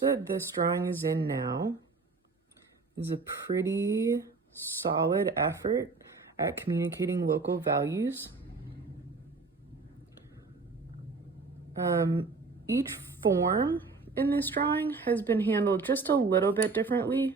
that this drawing is in now is a pretty solid effort at communicating local values. Each form in this drawing has been handled just a little bit differently.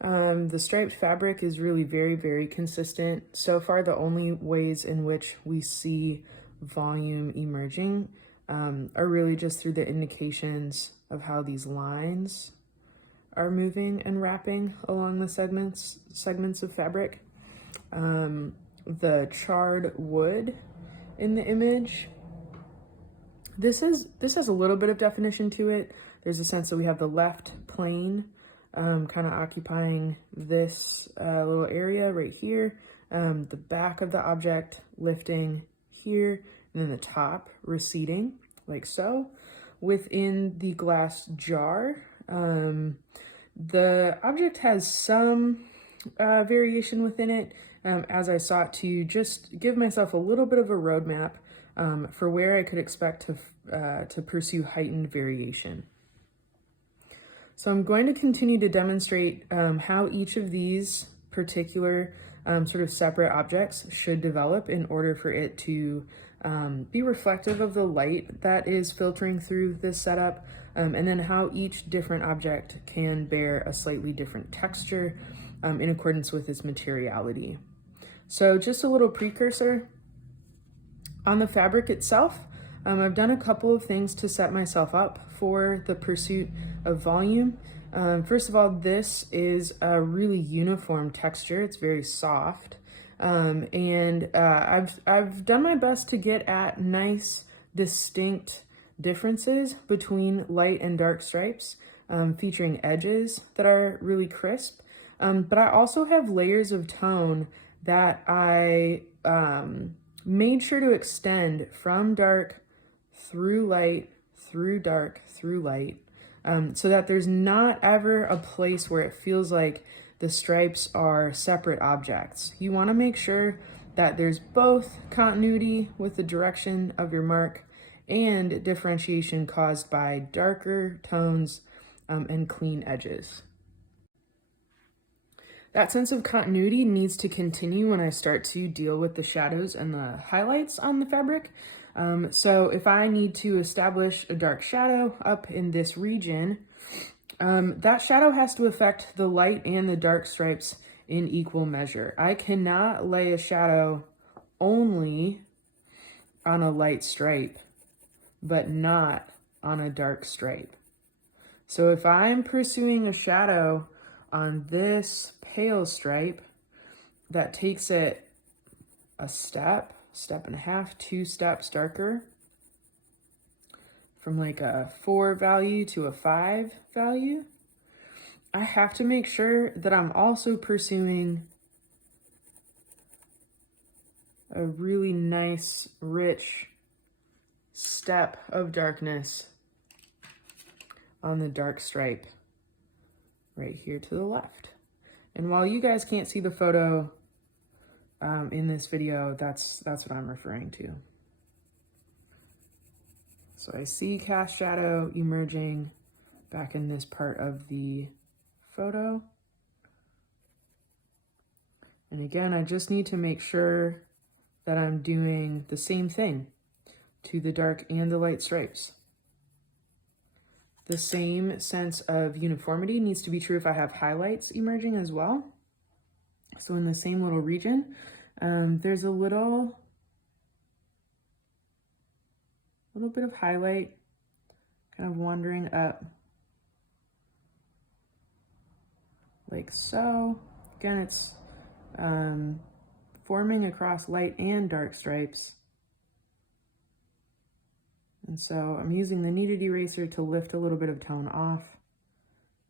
The striped fabric is really very, very consistent. So far, the only ways in which we see volume emerging are really just through the indications of how these lines are moving and wrapping along the segments of fabric. The charred wood in the image, this has a little bit of definition to it. There's a sense that we have the left plane kind of occupying this little area right here, the back of the object lifting here, and then the top receding like so. Within the glass jar, the object has some variation within it, as I sought to just give myself a little bit of a roadmap for where I could expect to pursue heightened variation. So I'm going to continue to demonstrate how each of these particular sort of separate objects should develop in order for it to be reflective of the light that is filtering through this setup, and then how each different object can bear a slightly different texture in accordance with its materiality. So just a little precursor. On the fabric itself, I've done a couple of things to set myself up for the pursuit of volume. First of all, this is a really uniform texture. It's very soft. And I've done my best to get at nice, distinct differences between light and dark stripes, featuring edges that are really crisp. But I also have layers of tone that I made sure to extend from dark through light, through dark, through light, so that there's not ever a place where it feels like the stripes are separate objects. You want to make sure that there's both continuity with the direction of your mark and differentiation caused by darker tones and clean edges. That sense of continuity needs to continue when I start to deal with the shadows and the highlights on the fabric. So if I need to establish a dark shadow up in this region, that shadow has to affect the light and the dark stripes in equal measure. I cannot lay a shadow only on a light stripe, but not on a dark stripe. So if I'm pursuing a shadow on this pale stripe that takes it a step and a half, 2 steps darker, from like a 4 value to a 5 value, I have to make sure that I'm also pursuing a really nice, rich step of darkness on the dark stripe right here to the left. And while you guys can't see the photo in this video, that's what I'm referring to. So I see cast shadow emerging back in this part of the photo. And again, I just need to make sure that I'm doing the same thing to the dark and the light stripes. The same sense of uniformity needs to be true if I have highlights emerging as well. So in the same little region, there's a little bit of highlight kind of wandering up like so. Again, it's forming across light and dark stripes. And so I'm using the kneaded eraser to lift a little bit of tone off.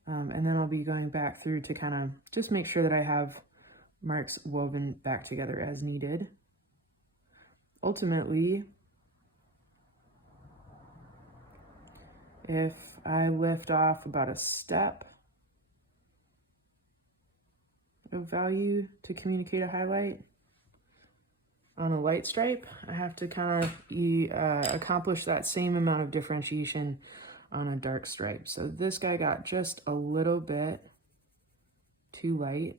And then I'll be going back through to kind of just make sure that I have marks woven back together as needed. Ultimately, if I lift off about a step of value to communicate a highlight on a light stripe, I have to kind of accomplish that same amount of differentiation on a dark stripe. So this guy got just a little bit too light.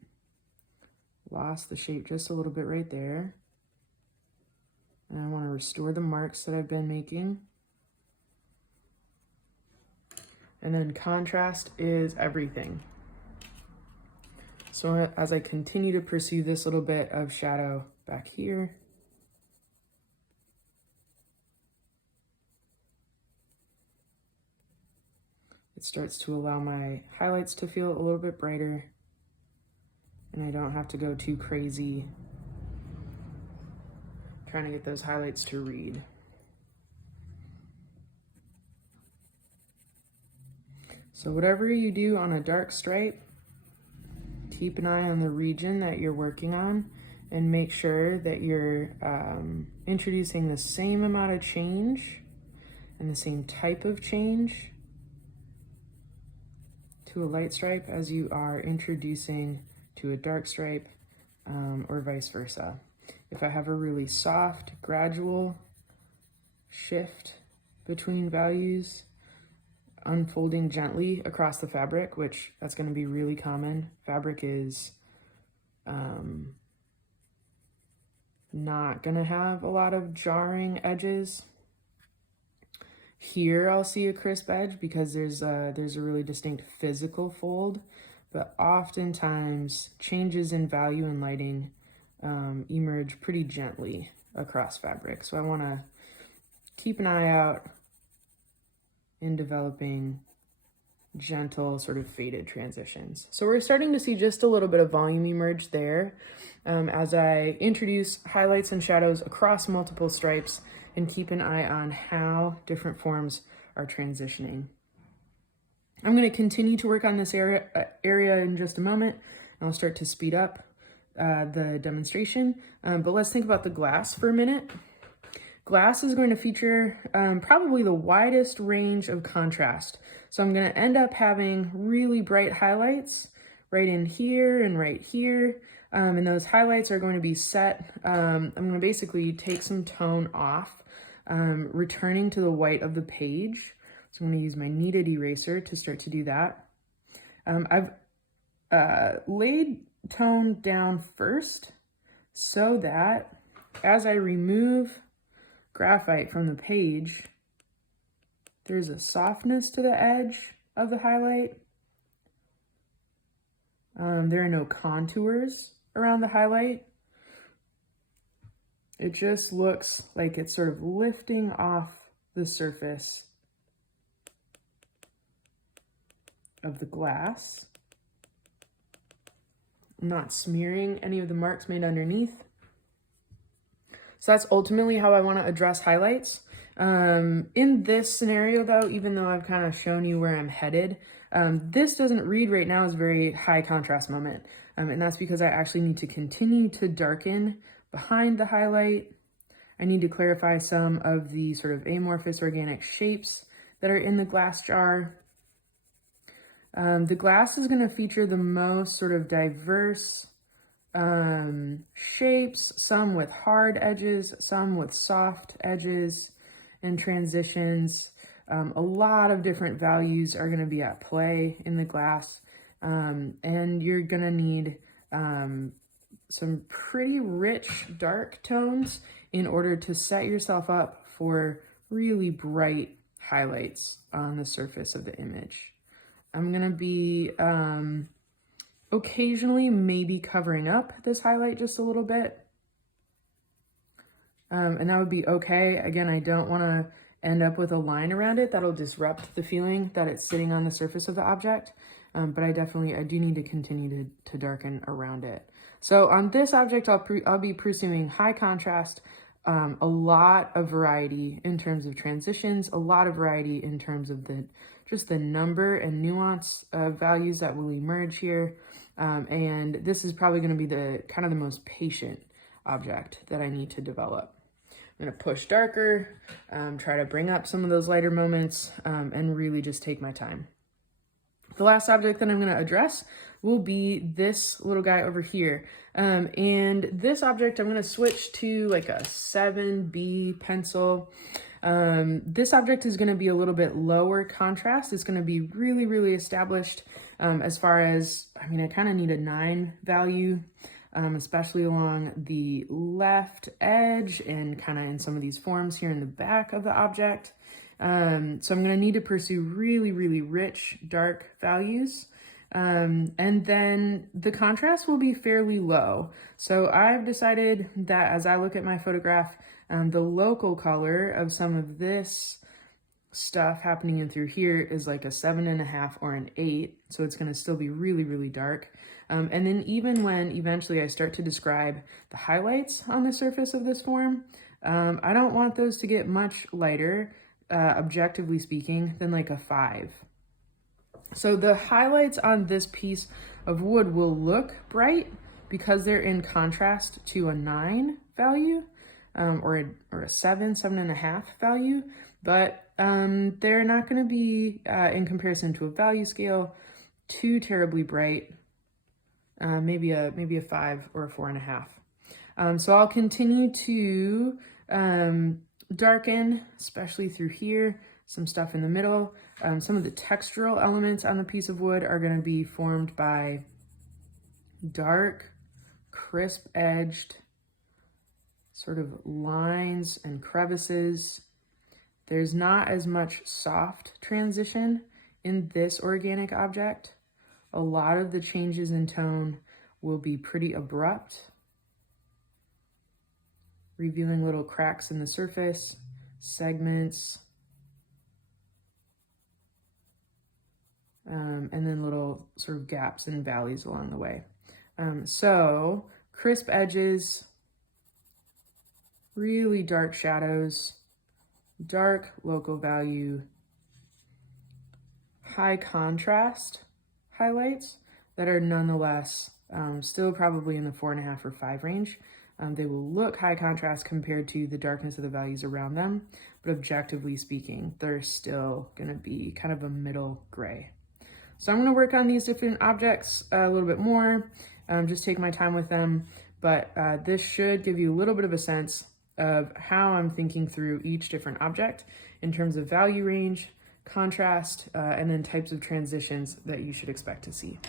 Lost the shape just a little bit right there. And I want to restore the marks that I've been making. And then contrast is everything. So as I continue to pursue this little bit of shadow back here, it starts to allow my highlights to feel a little bit brighter, and I don't have to go too crazy trying to get those highlights to read. So whatever you do on a dark stripe, keep an eye on the region that you're working on and make sure that you're introducing the same amount of change and the same type of change to a light stripe as you are introducing to a dark stripe, or vice versa. If I have a really soft, gradual shift between values, unfolding gently across the fabric, which that's going to be really common. Fabric is not going to have a lot of jarring edges. Here I'll see a crisp edge because there's a really distinct physical fold, but oftentimes changes in value and lighting emerge pretty gently across fabric. So I want to keep an eye out in developing gentle sort of faded transitions. So we're starting to see just a little bit of volume emerge there as I introduce highlights and shadows across multiple stripes and keep an eye on how different forms are transitioning. I'm going to continue to work on this area in just a moment, and I'll start to speed up the demonstration. But let's think about the glass for a minute. Glass is going to feature probably the widest range of contrast. So I'm going to end up having really bright highlights right in here and right here. And those highlights are going to be set. I'm going to basically take some tone off, returning to the white of the page. So I'm going to use my kneaded eraser to start to do that. I've laid tone down first so that as I remove graphite from the page, there's a softness to the edge of the highlight. There are no contours around the highlight. It just looks like it's sort of lifting off the surface of the glass. I'm not smearing any of the marks made underneath. So that's ultimately how I want to address highlights. In this scenario though, even though I've kind of shown you where I'm headed, this doesn't read right now as a very high contrast moment. And that's because I actually need to continue to darken behind the highlight. I need to clarify some of the sort of amorphous organic shapes that are in the glass jar. The glass is going to feature the most sort of diverse shapes, some with hard edges, some with soft edges and transitions. A lot of different values are going to be at play in the glass, and you're going to need some pretty rich dark tones in order to set yourself up for really bright highlights on the surface of the image. I'm going to be occasionally maybe covering up this highlight just a little bit. And that would be okay. Again, I don't want to end up with a line around it that'll disrupt the feeling that it's sitting on the surface of the object. But I do need to continue to darken around it. So on this object, I'll be pursuing high contrast, a lot of variety in terms of transitions, a lot of variety in terms of just the number and nuance of values that will emerge here. And this is probably going to be the most patient object that I need to develop. I'm going to push darker, try to bring up some of those lighter moments, and really just take my time. The last object that I'm going to address will be this little guy over here. And this object, I'm going to switch to like a 7B pencil. This object is going to be a little bit lower contrast. It's going to be really, really established as far as, I mean, I kind of need a 9 value, especially along the left edge and kind of in some of these forms here in the back of the object. So I'm going to need to pursue really, really rich, dark values. And then the contrast will be fairly low. So I've decided that as I look at my photograph, the local color of some of this stuff happening in through here is like a 7.5 or an 8. So it's going to still be really, really dark. And then even when eventually I start to describe the highlights on the surface of this form, I don't want those to get much lighter, objectively speaking, than like a 5. So the highlights on this piece of wood will look bright because they're in contrast to a 9 value, or a 7.5 value, but they're not going to be, in comparison to a value scale, too terribly bright. Maybe a 5 or a 4.5. So I'll continue to darken, especially through here, some stuff in the middle. Some of the textural elements on the piece of wood are going to be formed by dark, crisp-edged sort of lines and crevices. There's not as much soft transition in this organic object. A lot of the changes in tone will be pretty abrupt, revealing little cracks in the surface, segments, and then little sort of gaps and valleys along the way. So crisp edges, really dark shadows, dark local value, high contrast highlights that are nonetheless still probably in the 4.5 or 5 range. They will look high contrast compared to the darkness of the values around them, but objectively speaking, they're still going to be kind of a middle gray. So I'm going to work on these different objects a little bit more, just take my time with them, but this should give you a little bit of a sense of how I'm thinking through each different object in terms of value range, contrast, and then types of transitions that you should expect to see.